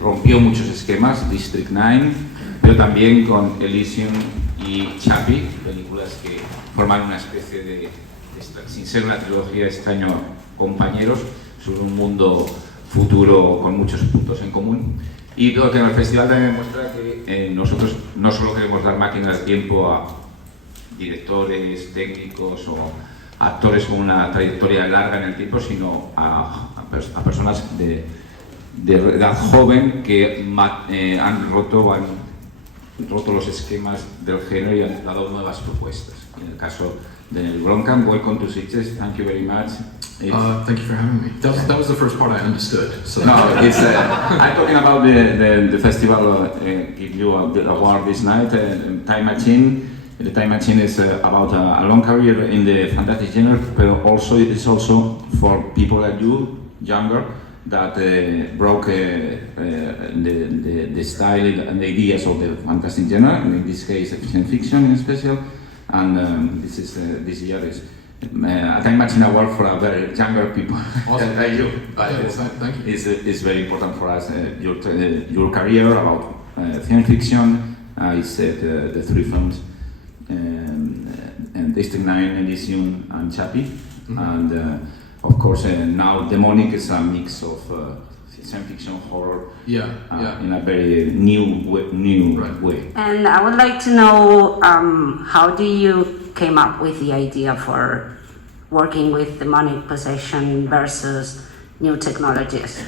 Rompió muchos esquemas, District 9, pero también con Elysium y Chappie, películas que forman una especie de, sin ser una trilogía, extraño compañeros, sobre un mundo futuro con muchos puntos en común. Y lo que en el festival también demuestra que nosotros no solo queremos dar máquinas de tiempo a directores, técnicos o actores con una trayectoria larga en el tiempo, sino a personas de edad joven que han roto los esquemas del género y han dado nuevas propuestas. En el caso de Neil Blomkamp, welcome to Sitges, thank you very much. Thank you for having me. That was the first part I understood. So. No, it's, I'm talking about the festival give you the award this night, Time Machine. The Time Machine is about a long career in the fantastic genre, but also it is also for people like you, younger, that broke the style and the ideas of the fantastic genre, and in this case science fiction in special, and this year is a Time Machine Award for a very younger people. Awesome. Like you. Thank you. It's very important for us, your career about science fiction. I said the three films, and District 9, Elysium and Chappie, and of course now Demonic is a mix of science fiction, horror, in a very new way. And I would like to know how do you came up with the idea for working with demonic possession versus new technologies?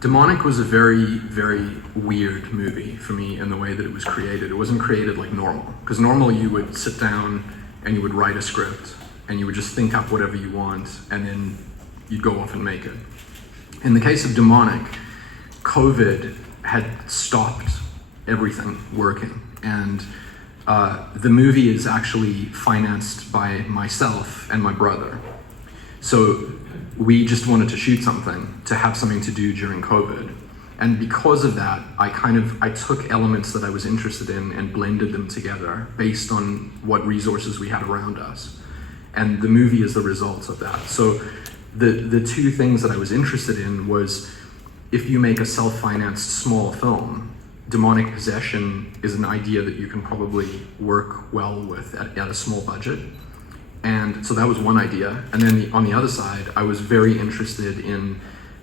Demonic was a very, very weird movie for me in the way that it was created. It wasn't created like normal, because normal you would sit down and you would write a script and you would just think up whatever you want and then you'd go off and make it. In the case of Demonic, COVID had stopped everything working, and the movie is actually financed by myself and my brother. So we just wanted to shoot something, to have something to do during COVID. And because of that, I took elements that I was interested in and blended them together based on what resources we had around us. And the movie is the result of that. So the two things that I was interested in was, if you make a self-financed small film, demonic possession is an idea that you can probably work well with at a small budget. And so that was one idea. And then on the other side, I was very interested in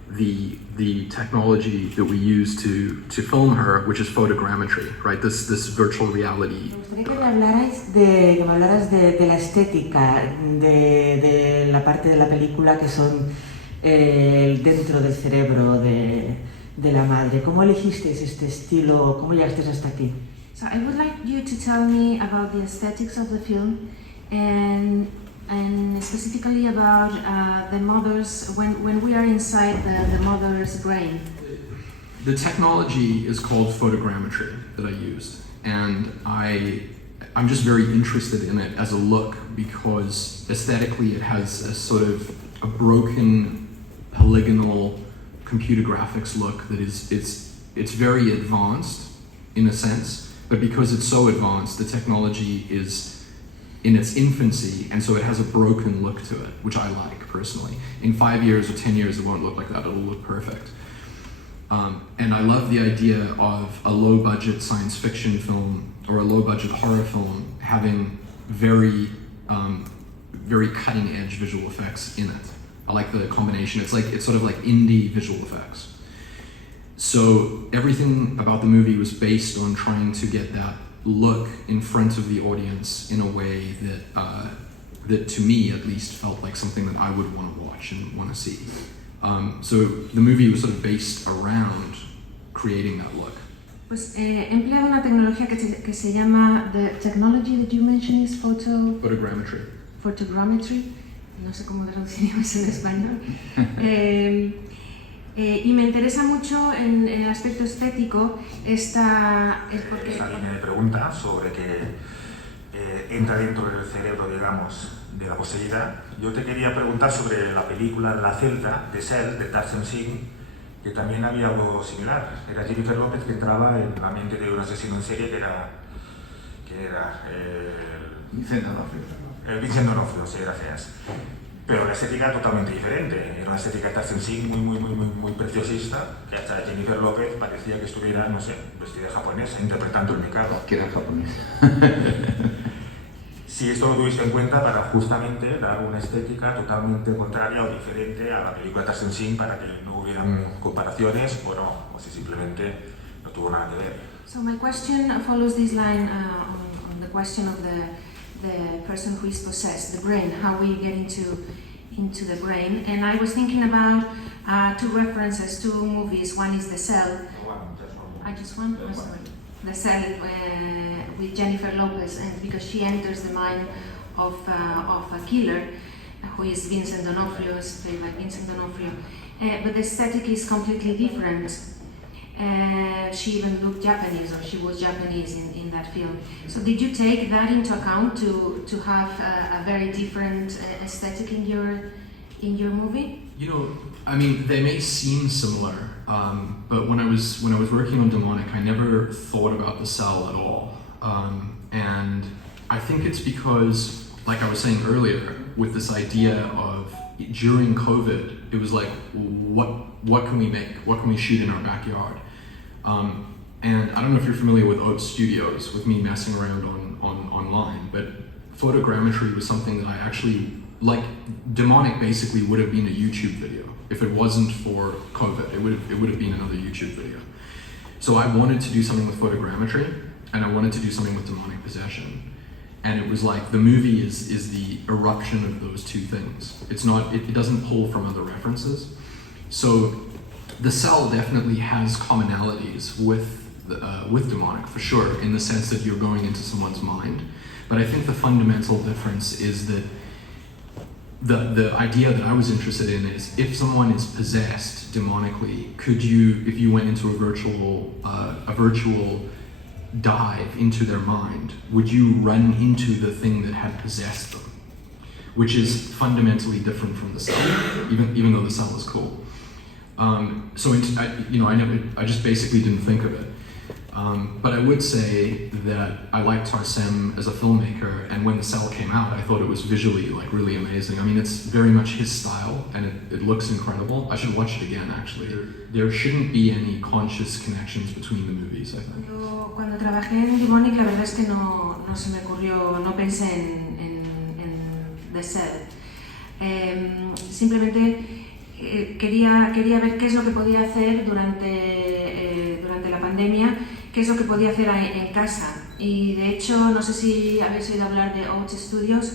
the technology that we use to film her, which is photogrammetry, right? This virtual reality. Me gustaría que me hablaras de la estética de la parte de la película que son dentro del cerebro de la madre. ¿Cómo elegisteis este estilo? ¿Cómo llegasteis hasta aquí? So I would like you to tell me about the aesthetics of the film and specifically about the mother's, when we are inside the mother's brain. The technology is called photogrammetry that I used, and I'm just very interested in it as a look because aesthetically it has a sort of a broken polygonal computer graphics look that it's very advanced in a sense, but because it's so advanced, the technology is in its infancy, and so it has a broken look to it, which I like personally. In 5 years or 10 years, it won't look like that, it'll look perfect. And I love the idea of a low-budget science fiction film or a low-budget horror film having very cutting-edge visual effects in it. I like the combination. It's sort of like indie visual effects. So everything about the movie was based on trying to get that look in front of the audience in a way that to me at least felt like something that I would want to watch and want to see. So the movie was sort of based around creating that look. Pues emplea una tecnología que se llama, the technology that you mentioned is photogrammetry. Photogrammetry, no sé cómo traduciríamos en español. Y me interesa mucho en el aspecto estético esta línea de pregunta sobre que entra dentro del cerebro, digamos, de la poseída. Yo te quería preguntar sobre la película La celda de Cell, de Tarsem Singh, que también había algo similar. Era Jennifer López que entraba en la mente de un asesino en serie que era Vincent D'Onofrio, sí, gracias. pero una estética totalmente diferente. Era una estética de Tarzan Singh muy preciosista, que hasta Jennifer López parecía que estuviera, no sé, vestida de japonesa, interpretando el Mikado. Que era japonesa. Si esto lo tuviste en cuenta para justamente dar una estética totalmente contraria o diferente a la película Tarzan Singh, para que no hubieran comparaciones o no, o si simplemente no tuvo nada que ver. So my question follows this line on the question of the person who is possessed, the brain, how we get into the brain. And I was thinking about two references, two movies. One is The Cell. I just one? Oh, sorry. The Cell with Jennifer Lopez, and because she enters the mind of a killer, who is Vincent D'Onofrio, is played by Vincent D'Onofrio. But the aesthetic is completely different. She even looked Japanese, or she was Japanese in that film. So did you take that into account to have a very different aesthetic in your movie? You know, I mean, they may seem similar, but when I was working on Demonic, I never thought about The Cell at all, and I think it's because, like I was saying earlier, with this idea of during COVID, it was like, what can we make? What can we shoot in our backyard? And I don't know if you're familiar with Oat Studios, with me messing around online, but photogrammetry was something that I actually, like, Demonic basically would have been a YouTube video. If it wasn't for COVID, it would have been another YouTube video. So I wanted to do something with photogrammetry, and I wanted to do something with demonic possession. And it was like, the movie is the eruption of those two things. It's not, it doesn't pull from other references. So The Cell definitely has commonalities with demonic, for sure, in the sense that you're going into someone's mind. But I think the fundamental difference is that the idea that I was interested in is, if someone is possessed demonically, could you, if you went into a virtual dive into their mind, would you run into the thing that had possessed them? Which is fundamentally different from The Cell, even though The Cell is cool. I just basically didn't think of it. But I would say that I liked Tarsem as a filmmaker, and when The Cell came out, I thought it was visually like really amazing. I mean, it's very much his style, and it looks incredible. I should watch it again, actually. There shouldn't be any conscious connections between the movies, I think. Cuando trabajé en Demonic, la verdad es que no se me ocurrió, no pensé en The Cell. Simplemente quería ver qué es lo que podía hacer durante la pandemia, qué es lo que podía hacer en casa. Y de hecho, no sé si habéis oído hablar de Oat Studios,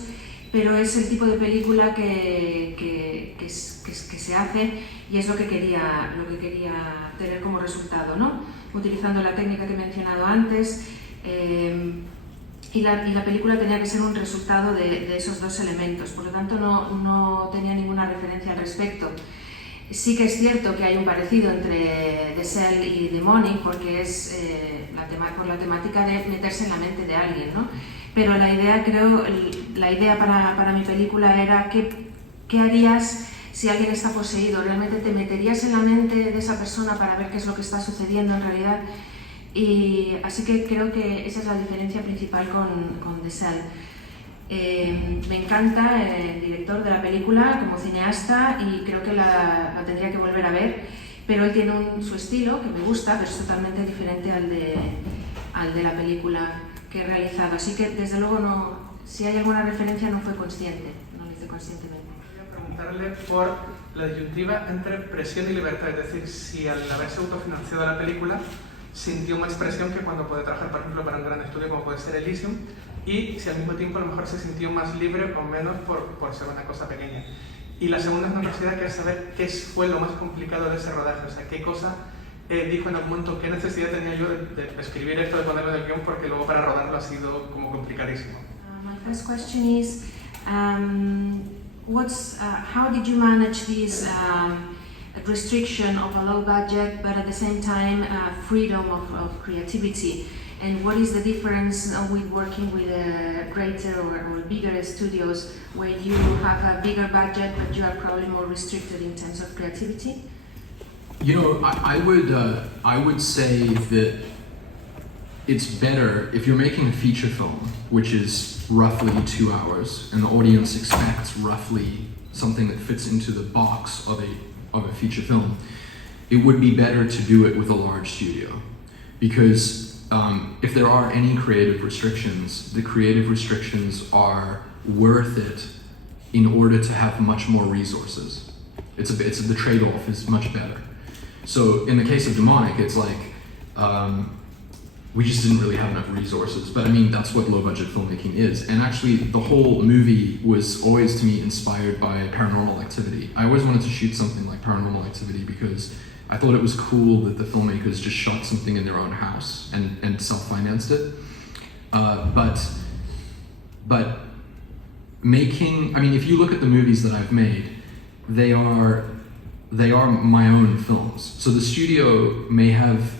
pero es el tipo de película que se hace, y es lo que quería tener como resultado, ¿no? Utilizando la técnica que he mencionado antes, y la película tenía que ser un resultado de esos dos elementos, por lo tanto no tenía ninguna referencia al respecto. Sí que es cierto que hay un parecido entre The Cell y Demonic, porque es por la temática de meterse en la mente de alguien, ¿no? Pero la idea para mi película era ¿qué harías si alguien está poseído? ¿Realmente te meterías en la mente de esa persona para ver qué es lo que está sucediendo en realidad? Y así que creo que esa es la diferencia principal con The Cell. Me encanta el director de la película como cineasta, y creo que la tendría que volver a ver, pero él tiene su estilo que me gusta, pero es totalmente diferente al de la película que he realizado. Así que desde luego si hay alguna referencia no fue consciente, no lo hice conscientemente. Quería preguntarle por la disyuntiva entre presión y libertad, es decir, si al haberse autofinanciado la película sintió más presión que cuando puede trabajar, por ejemplo, para un gran estudio como puede ser Elysium, y si al mismo tiempo a lo mejor se sintió más libre o menos por ser una cosa pequeña. Y la segunda es una curiosidad, que es saber qué fue lo más complicado de ese rodaje, o sea, qué cosa dijo en algún momento, qué necesidad tenía yo de escribir esto, de ponerlo en el guión, porque luego para rodarlo ha sido como complicadísimo. My first question is, how did you manage this restriction of a low budget, but at the same time freedom of creativity? And what is the difference with working with greater or bigger studios, where you have a bigger budget but you are probably more restricted in terms of creativity? You know, I would say that it's better if you're making a feature film, which is roughly 2 hours, and the audience expects roughly something that fits into the box of a feature film. It would be better to do it with a large studio, because if there are any creative restrictions, the creative restrictions are worth it in order to have much more resources. The trade-off is much better. So in the case of Demonic, it's like we just didn't really have enough resources. But I mean, that's what low-budget filmmaking is. And actually, the whole movie was always, to me, inspired by Paranormal Activity. I always wanted to shoot something like Paranormal Activity because I thought it was cool that the filmmakers just shot something in their own house and self-financed it. But making, I mean, if you look at the movies that I've made, they are my own films. So the studio may have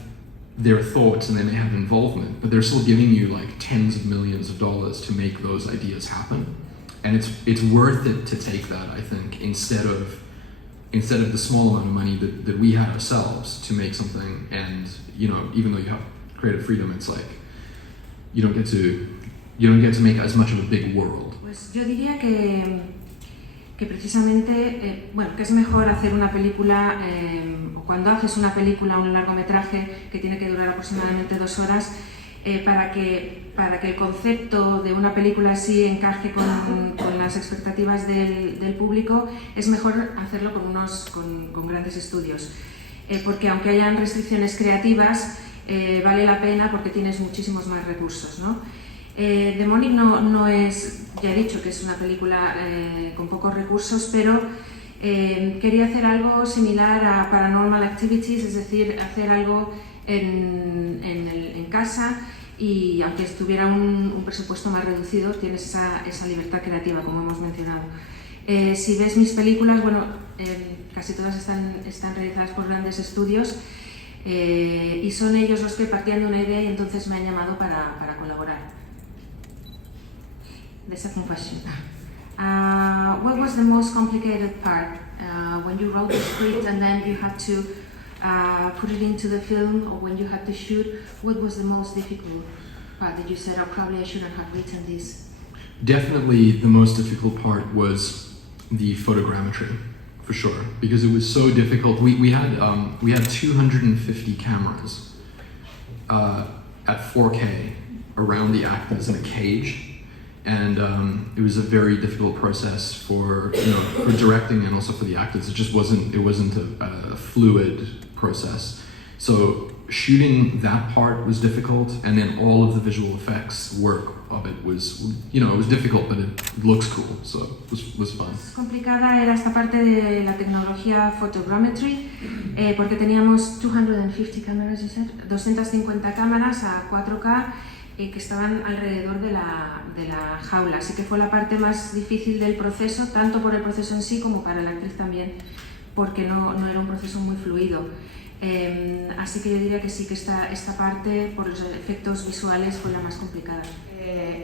their thoughts and they may have involvement, but they're still giving you like tens of millions of dollars to make those ideas happen. And it's worth it to take that, I think, instead of the small amount of money that we had ourselves to make something. And, you know, even though you have creative freedom, it's like you don't get to make as much of a big world. Pues yo diría que precisamente, bueno, que es mejor hacer una película, o cuando haces una película, un largometraje que tiene que durar aproximadamente 2 horas, para que el concepto de una película así encaje con las expectativas del público, es mejor hacerlo con grandes estudios. Porque aunque hayan restricciones creativas, vale la pena porque tienes muchísimos más recursos, ¿no? Demonic no es, ya he dicho que es una película con pocos recursos, pero quería hacer algo similar a Paranormal Activities, es decir, hacer algo en casa, y aunque tuviera un presupuesto más reducido, tienes esa libertad creativa, como hemos mencionado. Si ves mis películas, bueno, casi todas están realizadas por grandes estudios, y son ellos los que partían de una idea y entonces me han llamado para colaborar. The second question. What was the most complicated part when you wrote the script and then you had to put it into the film, or when you had to shoot? What was the most difficult part that you said, oh, probably I shouldn't have written this? Definitely the most difficult part was the photogrammetry, for sure, because it was so difficult. We had 250 cameras at 4K around the actors in a cage. And it was a very difficult process for directing and also for the actors. It wasn't a fluid process. So shooting that part was difficult, and then all of the visual effects work of it was, it was difficult, but it looks cool, so it was fun. Más complicada era esta parte de la tecnología photogrammetry, porque teníamos 250 cámaras, 250 cámaras a 4K. Que estaban alrededor de la jaula, así que fue la parte más difícil del proceso, tanto por el proceso en sí como para la actriz también, porque no era un proceso muy fluido. Así que yo diría que sí, que esta parte, por los efectos visuales, fue la más complicada.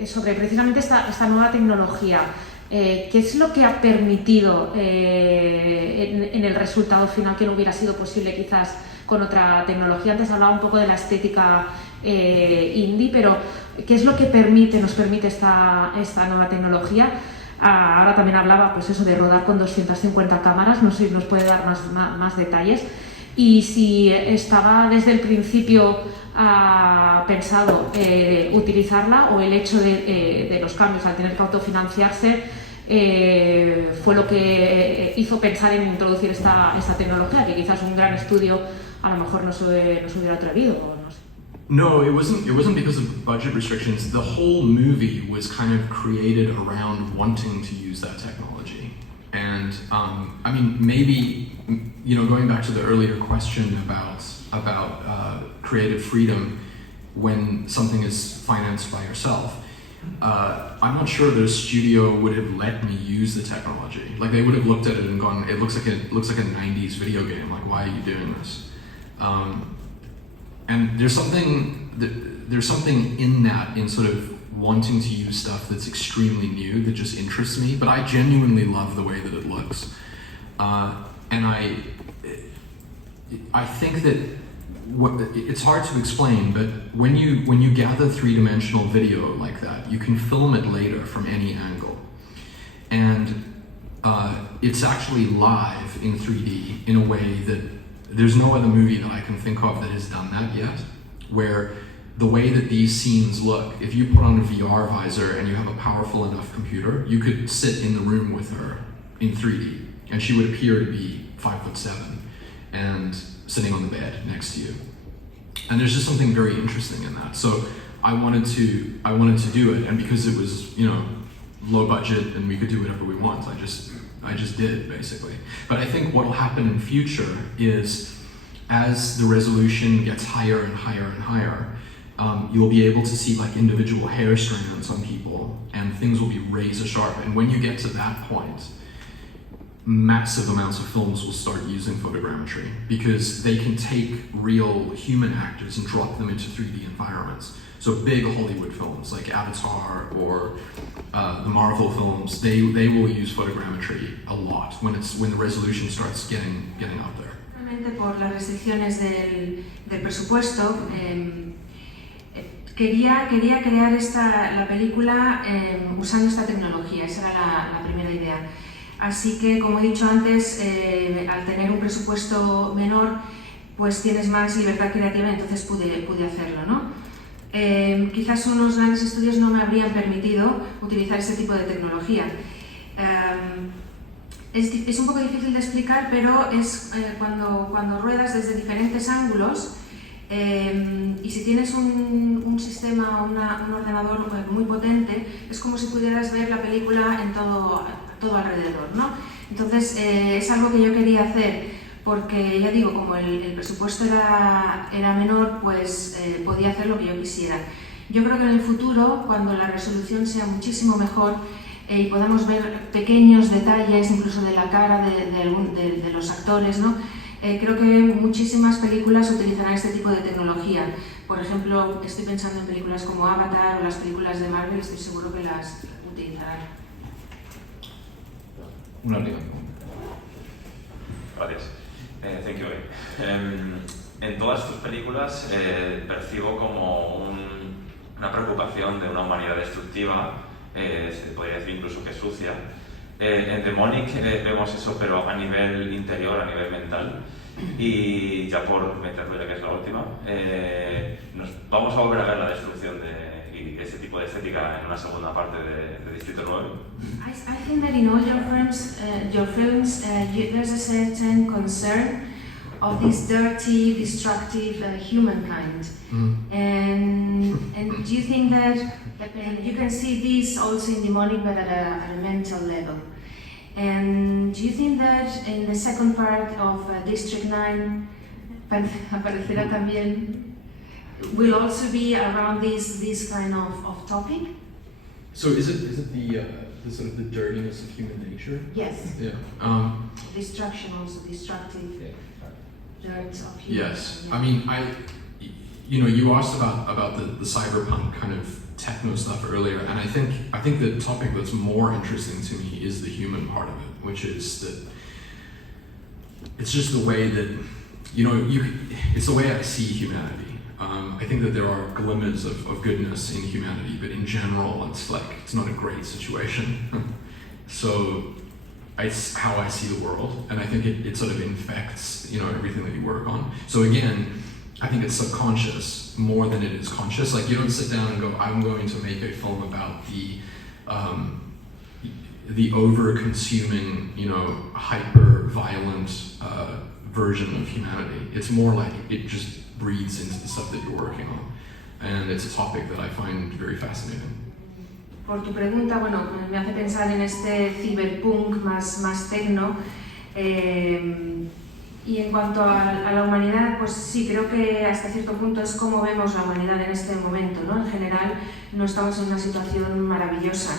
Sobre precisamente esta nueva tecnología, ¿qué es lo que ha permitido en el resultado final que no hubiera sido posible quizás con otra tecnología? Antes hablaba un poco de la estética indie, pero ¿qué es lo que nos permite esta nueva tecnología? Ahora también hablaba pues eso de rodar con 250 cámaras, no sé si nos puede dar más detalles, y si estaba desde el principio pensado utilizarla, o el hecho de los cambios al tener que autofinanciarse fue lo que hizo pensar en introducir esta tecnología, que quizás un gran estudio a lo mejor no se hubiera atrevido. No, it wasn't because of budget restrictions. The whole movie was kind of created around wanting to use that technology. And I mean, maybe, going back to the earlier question about creative freedom when something is financed by yourself, I'm not sure that a studio would have let me use the technology. Like, they would have looked at it and gone, it looks like a 90s video game. Like, why are you doing this? And there's something in that, in sort of wanting to use stuff that's extremely new, that just interests me. But I genuinely love the way that it looks, and I think that it's hard to explain, but when you gather three-dimensional video like that, you can film it later from any angle, and it's actually live in 3D in a way that there's no other movie that I can think of that has done that yet, where the way that these scenes look, if you put on a VR visor and you have a powerful enough computer, you could sit in the room with her in 3D, and she would appear to be 5'7" and sitting on the bed next to you. And there's just something very interesting in that. So I wanted to do it, and because it was, you know, low budget and we could do whatever we want, I just did, basically. But I think what will happen in future is, as the resolution gets higher and higher and higher, you'll be able to see like individual hair strands on people, and things will be razor sharp. And when you get to that point, massive amounts of films will start using photogrammetry, because they can take real human actors and drop them into 3D environments. So big Hollywood films like Avatar or the Marvel films, they will use photogrammetry a lot when the resolution starts getting up there. Por las restricciones del presupuesto, quería crear la película usando esta tecnología. Esa era la primera idea. Así que, como he dicho antes, al tener un presupuesto menor, pues tienes más libertad creativa, entonces pude hacerlo, ¿no? Quizás unos grandes estudios no me habrían permitido utilizar ese tipo de tecnología. Es un poco difícil de explicar, pero es cuando ruedas desde diferentes ángulos, y si tienes un sistema o un ordenador muy potente, es como si pudieras ver la película en todo alrededor, ¿no? Entonces es algo que yo quería hacer, porque ya digo, como el presupuesto era menor, pues podía hacer lo que yo quisiera. Yo creo que en el futuro, cuando la resolución sea muchísimo mejor y podamos ver pequeños detalles, incluso de la cara de los actores, ¿no? Creo que muchísimas películas utilizarán este tipo de tecnología. Por ejemplo, estoy pensando en películas como Avatar o las películas de Marvel, estoy seguro que las utilizarán. Una amiga. Gracias. Thank you. En todas tus películas percibo como una preocupación de una humanidad destructiva, se podría decir incluso que sucia. En Demonic vemos eso, pero a nivel interior, a nivel mental. Y ya por meterlo, ya que es la última, vamos a volver a ver la destrucción y ese tipo de estética en una segunda parte de Distrito 9. I think that in all your films, there's a certain concern of this dirty, destructive humankind. And do you think that you can see this also in Demonic, but at a mental level? And do you think that in the second part of District 9 aparecerá también, will also be around this kind of topic? So is it the sort of the dirtiness of human nature? Yes. Yeah. Destruction also, destructive dirt of human. Yes. Yeah. I mean, you asked about the cyberpunk kind of techno stuff earlier, and I think the topic that's more interesting to me is the human part of it, which is that it's just the way that, it's the way I see humanity. I think that there are glimmers of goodness in humanity, but in general, it's not a great situation. So it's how I see the world, and I think it sort of infects, everything that you work on. So again, I think it's subconscious more than it is conscious. Like, you don't sit down and go, I'm going to make a film about the over-consuming, hyper-violent version of humanity. It's more like it just breathes into the stuff that you're working on. And it's a topic that I find very fascinating. Por tu pregunta, bueno, me hace pensar en este cyberpunk más tecno. Y en cuanto a la humanidad, pues sí, creo que hasta cierto punto es como vemos la humanidad en este momento, ¿no? En general, no estamos en una situación maravillosa.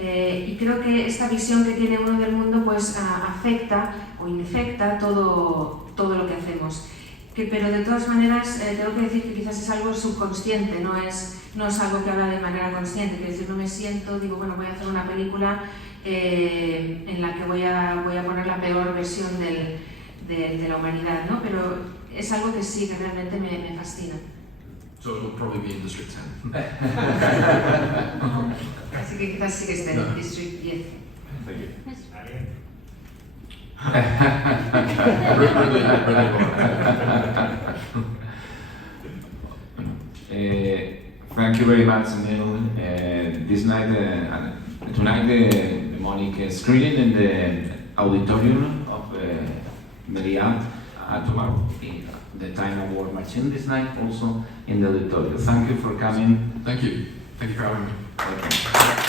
Y creo que esta visión que tiene uno del mundo, pues afecta o infecta todo lo que hacemos. Pero de todas maneras, tengo que decir que quizás es algo subconsciente, no es algo que habla de manera consciente. Quiero decir, no me siento, digo, bueno, voy a hacer una película en la que voy a poner la peor versión de la humanidad, ¿no? Pero es algo que sí, que realmente me fascina. So it'll probably be in District 10. Así que quizás sí que esté en District 10. Thank you. Really Thank you very much, Neil. Tonight the Monique screening in the auditorium of Meliat, and tomorrow the Time Award Machine this night also in the auditorium. Thank you for coming. Thank you. Thank you for having me. Welcome.